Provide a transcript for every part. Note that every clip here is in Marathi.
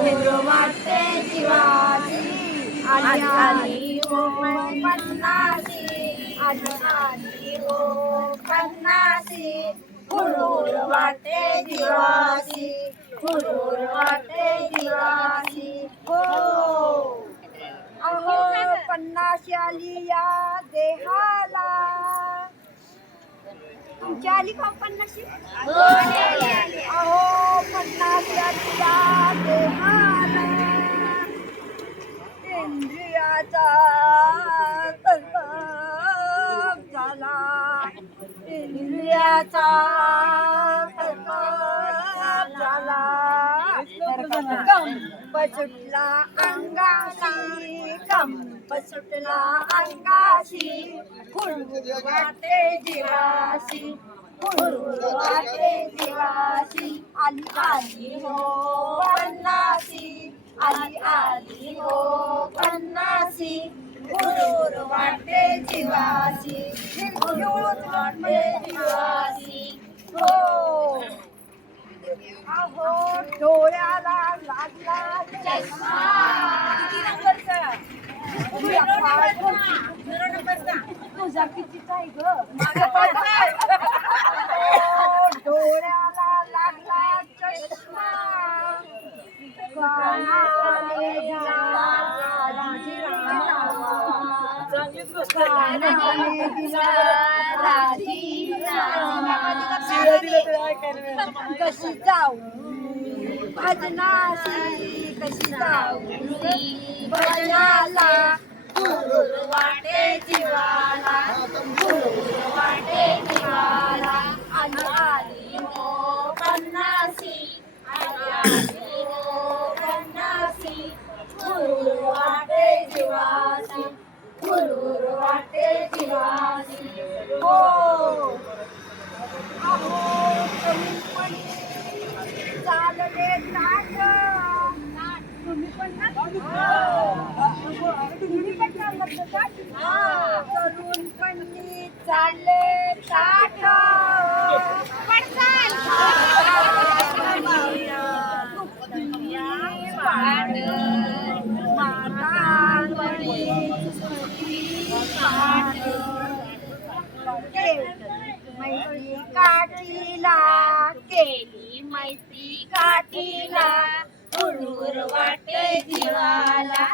हुरूर वाटते जीवाची आली हो पन्नासी आली आली. हो पन्नासी हुरूर वाटते जीवाची हुरूर वाटते जीवाची हो अहो पन्नाशी आली या देहाला तुमची आली. का पन्नाशी अहो पन्नाशी गम बसुटला अंगाशी. गम बसुटला अंगाशी. हुरहुर वाटे जीवाशी हुरहुर जीवाशी आली आली हो पन्नासी. आली आली हो पन्नासी. हुरहुर वाटे जीवाशी वाटे जीवाशी हो अहो डोळ्याला लागला चष्मा किती नंबरचा तुझा कितीचा आहे ग अहो, डोळ्याला लागला चष्मा कानाले दिला कानाले दिला राजीनामा. कशी जाऊ भजनाशी कशी जाऊनी भजनाला गुरु वाटे जीवाला गुरु वाटे जीवाला. मैत्री काठीला केली मैत्री काठीला हुरूर वाटे जीवाला.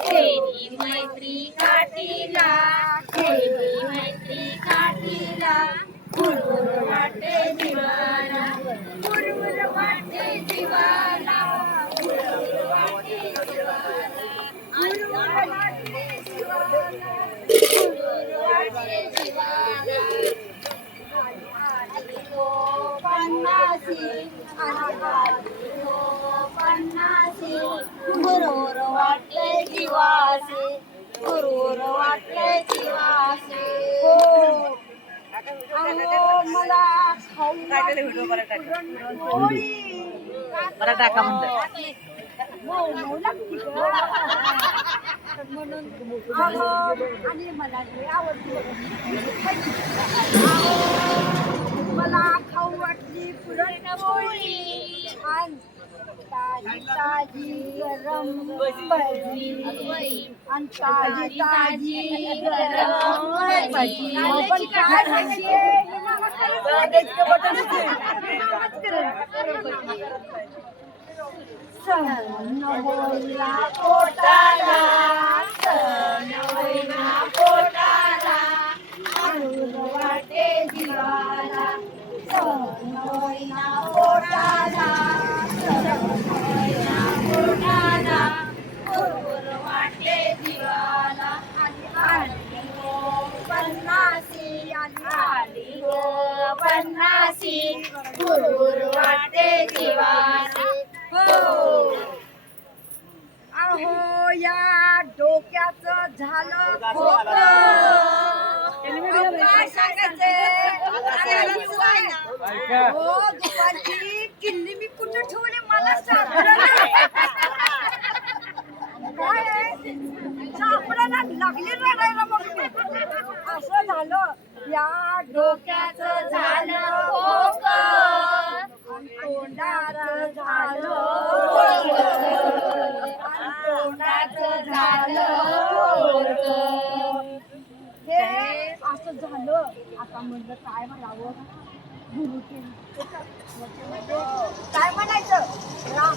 केली मैत्री काठीला केली मैत्री काठीला हुरूर वाटे जीवाला. हुरूर वाटे जीवाला. हुरूर वाटे जीवाला. हुरूर वाटे जीवाला. हुरूर वाटे जीवाला. पन्नासी वाटले जीवासे गुरुवर वाटले जीवासे हो. मला खाऊ टाका म्हणून आणि मला लई मला खाऊ वाटली पुरणपोळी. ताजी ताजी गरम भजी आणि ताजी ताजी गरम भजी पण काय नावाचं सण होईना पोटाला सण गुरुर वाटे हो अहो या डोक्याचं झालं खोकं. काय? हो दुपारची किल्ली मी कुठं ठेवली मला सापडलं काय? सापडायला लागली रडायला मग. असं झालं या डोक्याचं झालं खोक तोंडार झालं तोंडाच झालं हे असं झालं. आता म्हणलं काय म्हणावं? गुरु काय म्हणायचं? राम.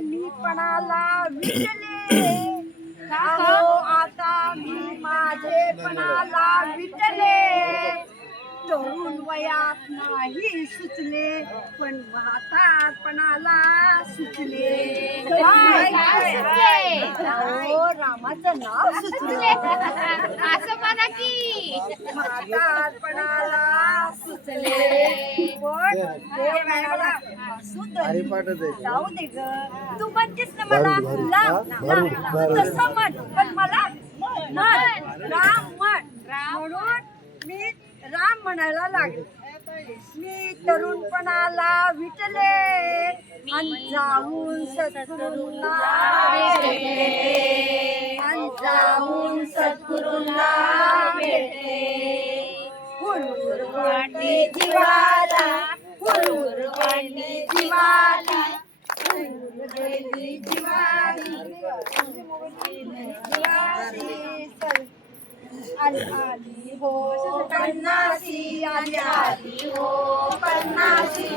मी. हो पणाला विटले आता मी माझे पणाला विटले तरुण वयात नाही सुचले पण म्हातार पणाला सुचले काय? काय सुचले? अहो, रामाचं नाव सुचले. असं म्हणा की. सुचले. पण ते म्हणाला, असू दे. हरिपाठच आहे. जाऊ दे ग. तू म्हणतेस ना मला भारू, भारू. लांब, हा, लांब. भारू. तसं म्हण. पण मला म्हण. राम म्हण. म्हणून मी राम म्हणायला लागले. मी तरुणपणाला विटले आणि जाऊन सद्गुरूंना भेटले. आणि जाऊन सद्गुरूंना जीवाला जीवाला जीवाली. जीवाली. आली हो पन्नासी आली आली हो पन्नासी